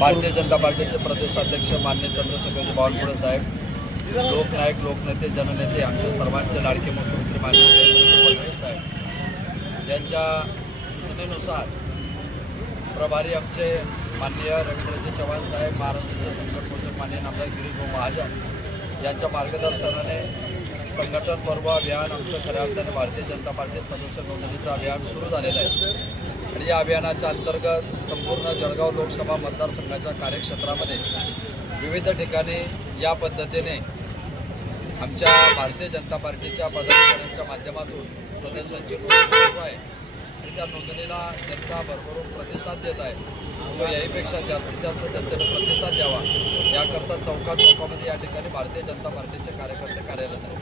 भारतीय जनता पार्टीचे प्रदेशाध्यक्ष मान्य चंद्रशेखरजी बावनकुळे साहेब लोकनायक लोकनेते जननेते आमचे सर्वांचे लाडके मुख्यमंत्री मान्य देवेंद्रजी फडणवीस साहेब. यांच्या सूचनेनुसार प्रभारी आमचे माननीय रवींद्रजी चव्हाण साहेब महाराष्ट्राचे संकटमोचक मान्य नामदार गिरीश महाजन यांच्या मार्गदर्शनाने संघटन पर्व अभियान आमचं खऱ्या अर्थाने भारतीय जनता पार्टी सदस्य नोंदणीचं अभियान सुरू झालेलं आहे. या अभियानाच्या अंतर्गत संपूर्ण जळगाव लोकसभा मतदारसंघाच्या कार्यक्षेत्रामध्ये विविध ठिकाणी या पद्धतीने आमच्या भारतीय जनता पार्टीच्या पदाधिकाऱ्यांच्या माध्यमातून सदस्यांची नोंदणी सुरू आहे. आणि त्या नोंदणीला जनता भरभरून प्रतिसाद देत आहे. तो याहीपेक्षा जास्तीत जास्त जनतेने प्रतिसाद द्यावा. याकरता चौका चौकामध्ये या ठिकाणी भारतीय जनता पार्टीचे कार्यकर्ते कार्यरत आहेत.